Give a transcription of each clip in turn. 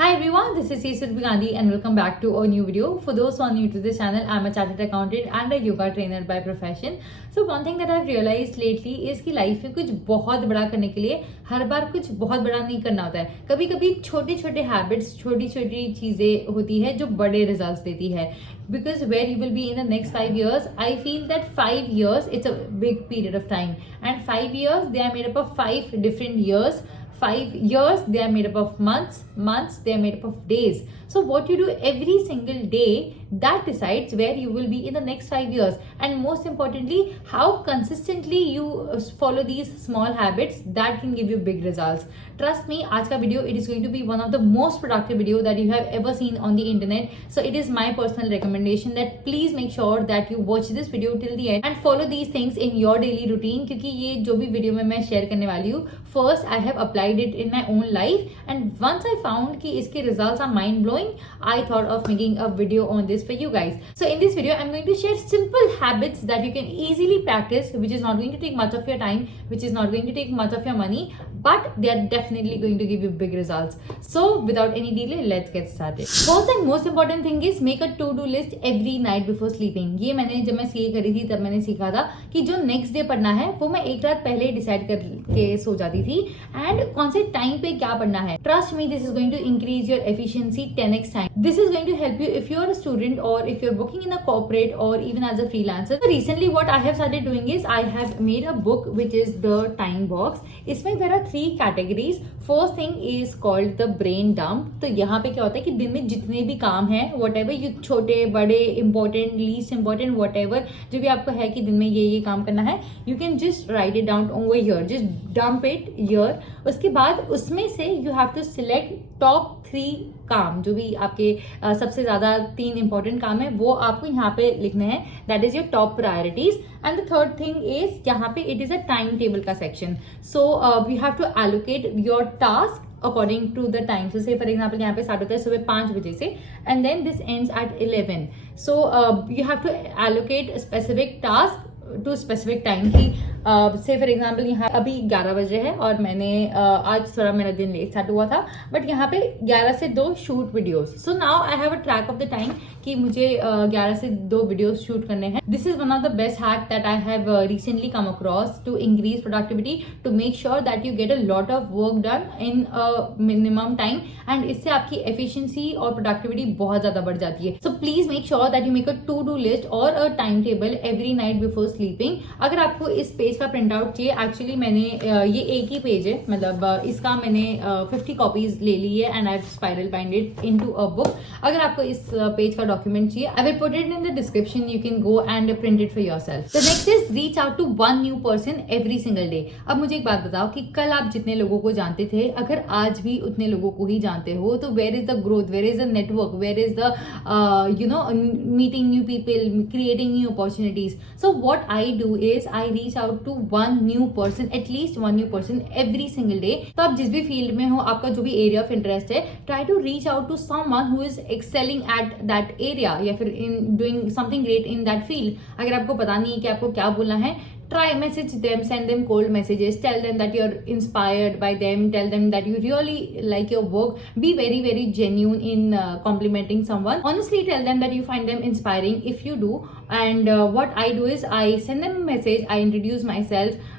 Hi everyone, this is Surabhi Gandhi and welcome back to a new video. For those who are new to this channel, I'm a chartered accountant and a yoga trainer by profession. So one thing that I've realized lately is कि लाइफ में कुछ बहुत बड़ा करने के लिए हर बार कुछ बहुत बड़ा नहीं करना होता है. कभी कभी छोटे छोटे हैबिट्स, छोटी छोटी चीजें होती है जो बड़े रिजल्ट्स देती है. Because where you will be in the next 5 years, I feel that 5 years it's a big period of time, and 5 years they are made up of 5 different years. 5 years they are made up of months they are made up of days. So what you do every single day, that decides where you will be in the next 5 years, and most importantly how consistently you follow these small habits that can give you big results. Trust me, आज का video it is going to be one of the most productive video that you have ever seen on the internet. So it is my personal recommendation that please make sure that you watch this video till the end and follow these things in your daily routine, क्योंकि ये जो भी video में मैं share करने वाली हूँ, first I have applied it in my own life, and once I found कि इसके results are mind blowing, I thought of making a video on this for you guys. So in this video I'm going to share simple habits that you can easily practice, which is not going to take much of your time, which is not going to take much of your money, but they are definitely going to give you big results. So without any delay, let's get started. First and most important thing is make a to-do list every night before sleeping. ये मैंने जब मैं सीए करी थी तब मैंने सीखा था कि जो नेक्स्ट डे पढ़ना है वो मैं एक रात पहले डिसाइड करके सो जाती थी, एंड कौन से टाइम पे क्या पढ़ना है. Trust me, this is going to increase your efficiency 10x time. This is going to help you if you are a student or if you're working in a corporate or even as a freelancer. So recently what I have started doing is I have made a book which is the time box. इसमें there are 3 categories. First thing is called the brain dump. तो यहाँ पे क्या होता है कि दिन में जितने भी काम हैं, whatever you छोटे बड़े important least important whatever जो भी आपको है कि दिन में ये काम करना है, you can just write it down over here, just dump it here. उसके बाद उसमें से you have to select top 3 काम, जो भी आपके सबसे ज्यादा 3 इंपॉर्टेंट काम है वो आपको यहाँ पे लिखने हैं. That is your top priorities. And the third thing is यहाँ पे it is a time table का section. So you have to allocate your task according to the time. So say for example यहाँ पे स्टार्ट होता है सुबह 5 बजे से and then this ends at 11. So you have to allocate a specific task to specific time. की से for example यहाँ अभी 11 बजे है और मैंने आज थोड़ा मेरा दिन लेट स्टार्ट हुआ था, बट यहाँ पे 11 से 2 shoot videos. So now I have a track of the time कि मुझे 11 से 2 वीडियोस शूट करने हैं. This is one of the best hack that I have recently come across to increase productivity, to make sure that you get a lot of work done in minimum time, and इससे आपकी एफिशिएंसी और प्रोडक्टिविटी बहुत ज्यादा बढ़ जाती है. So please make sure that you make a to do list और a time table every night before sleeping. अगर आपको इस पेज का प्रिंट आउट चाहिए, एक्चुअली मैंने ये एक ही पेज है, मतलब इसका मैंने 50 कॉपीज ले ली है and I have spiral bind it into a book. अगर आपको इस पेज का डॉक्यूमेंट चाहिए, I will put it in the description, you can go and print it for yourself. The next is reach out to 1 new person every single day. अब मुझे एक बात बताओ कि कल आप जितने लोगों को जानते थे, अगर आज भी उतने लोगों को ही जानते हो, तो where is the growth, where is the network, where is the meeting new people, creating new opportunities. So what I do is I reach out to 1 new person, at least 1 new person every single day. तो आप जिस भी फील्ड में हो, आपका जो भी area of interest है, try to reach out to someone who is excelling at that area या फिर in doing something great in that field. अगर आपको पता नहीं है कि आपको क्या बोलना है, try message them, send them cold messages, tell them that you're inspired by them, tell them that you really like your work. Be very very genuine in complimenting someone. Honestly tell them that you find them inspiring if you do. And what I do is I send them a message, I introduce myself,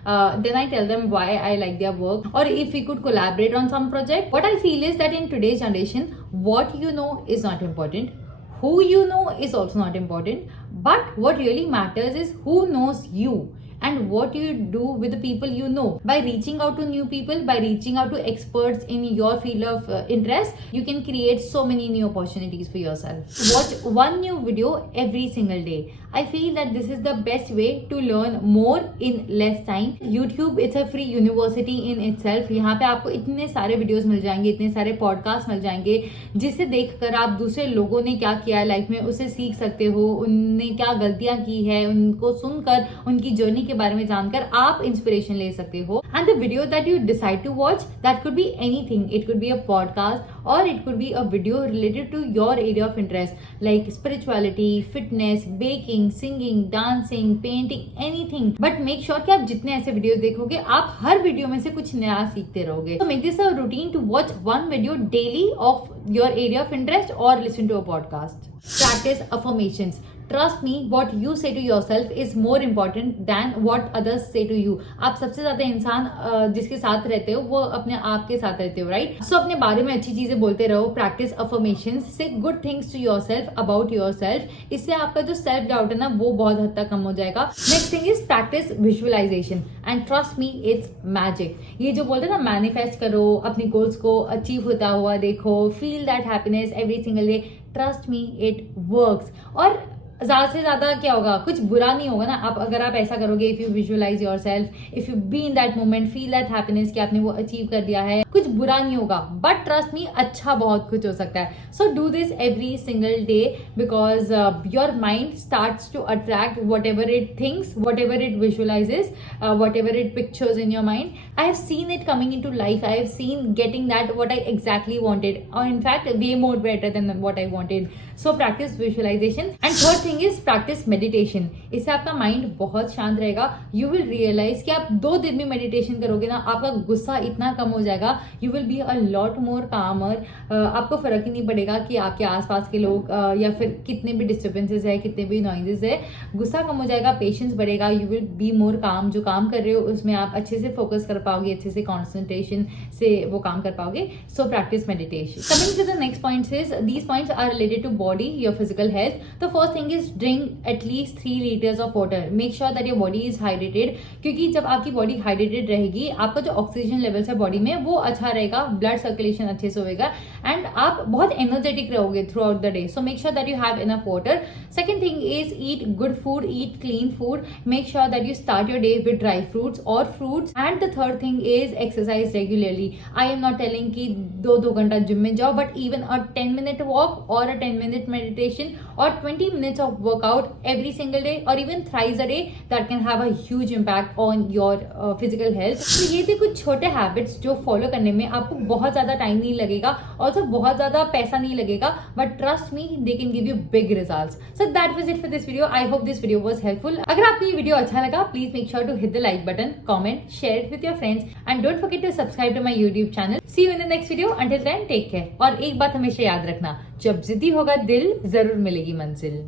then I tell them why I like their work, or if we could collaborate on some project. What I feel is that in today's generation, what you know is not important, who you know is also not important, but what really matters is who knows you and what you do with the people you know. By reaching out to new people, by reaching out to experts in your field of interest, you can create so many new opportunities for yourself. Watch 1 new video every single day. I feel that this is the best way to learn more in less time. YouTube it's a free university in itself. यहाँ पे आपको इतने सारे वीडियोस मिल जाएंगे, इतने सारे पॉडकास्ट मिल जाएंगे, जिसे देखकर आप दूसरे लोगों ने क्या किया है लाइफ में उसे सीख सकते हो, उनने क्या गलतियां की है उनको सुनकर, उनकी जर्नी के बारे में जानकर आप इंस्पिरेशन ले सकते हो. And the video that you decide to watch, that could be anything. It could be a podcast or it could be a video related to your area of interest like spirituality, fitness, baking, singing, dancing, painting, anything. But make sure कि आप जितने ऐसे वीडियोस देखोगे, आप हर वीडियो में से कुछ नया सीखते रहोगे. So make this a routine to watch 1 video daily of your area of interest or listen to a podcast. Practice affirmations. Trust me, what you say to yourself is more important than what others say to you. आप सबसे ज्यादा इंसान जिसके साथ रहते हो वो अपने आप के साथ रहते हो, राइट? सो अपने बारे में अच्छी चीजें बोलते रहो. Practice affirmations, say good things to yourself about yourself. इससे आपका जो सेल्फ डाउट है ना वो बहुत हद तक कम हो जाएगा. Next thing is practice visualisation and trust me it's magic. ये जो बोलते हैं ना, मैनिफेस्ट करो, अपनी गोल्स को अचीव होता हुआ देखो, feel that happiness every single day. Trust me it works. और ज्यादा से ज्यादा क्या होगा, कुछ बुरा नहीं होगा ना आप अगर आप ऐसा करोगे. If you visualise yourself, if you be in that moment, feel that happiness कि आपने वो अचीव कर दिया है, कुछ बुरा नहीं होगा. बट ट्रस्ट मी, अच्छा बहुत कुछ हो सकता है. So do this every single day because your mind starts to attract whatever it thinks, whatever it visualises, whatever it pictures in your mind. I have seen it coming into life. I have seen getting that what I exactly wanted, और in fact way more better than what I wanted. So practice visualisation. And third thing is practice meditation. इससे आपका माइंड बहुत शांत रहेगा. You will realise कि आप 2 दिन भी मेडिटेशन करोगे ना, आपका गुस्सा इतना कम हो जाएगा. You will be a lot more कामर. आपको फर्क ही नहीं पड़ेगा कि आपके आसपास के लोग या फिर कितने भी डिस्टर्बेंसेस है, कितने भी नॉइजेस है. गुस्सा कम हो जाएगा, पेशेंस बढ़ेगा. यू विल बी मोर काम. जो काम कर रहे हो उसमें आप अच्छे से फोकस कर पाओगे, अच्छे से कॉन्सेंट्रेशन से वो काम कर पाओगे. So practice meditation. Coming to the next points is, these points are related to body, your physical health. The first thing is drink at least 3 liters of water. Make sure that your body is hydrated, क्योंकि जब आपकी body hydrated रहेगी आपका जो oxygen levels है बॉडी में वो अच्छा रहेगा, ब्लड सर्कुलेशन अच्छे से होगा एंड आप बहुत एनर्जेटिक रहोगे throughout the day. So make sure that you have enough water. Second thing is eat good food, eat clean food. Make sure that you start your day with dry fruits और fruits. And the third thing is exercise regularly. I am not telling कि 2 घंटा जिम में जाओ, but even a 10-minute walk और अ 10-minute meditation और 20 minutes of workout every single day or even thrice a day, that can have a huge impact on your physical health. तो ये थे कुछ छोटे हैबिट्स जो फॉलो करने में आपको बहुत ज्यादा टाइम नहीं लगेगा, ऑल्सो बहुत ज्यादा पैसा नहीं लगेगा, but trust me they can give you big results. So that was it for this video. I hope this video was helpful. अगर आपको ये वीडियो अच्छा लगा, please make sure to hit the like button, comment, share it with your friends and don't forget to subscribe to my YouTube channel. See you in the next video. Until then take care. और एक बात हमेशा याद रखना, जब जिद्दी होगा दिल, जरूर मिलेगी मंजिल.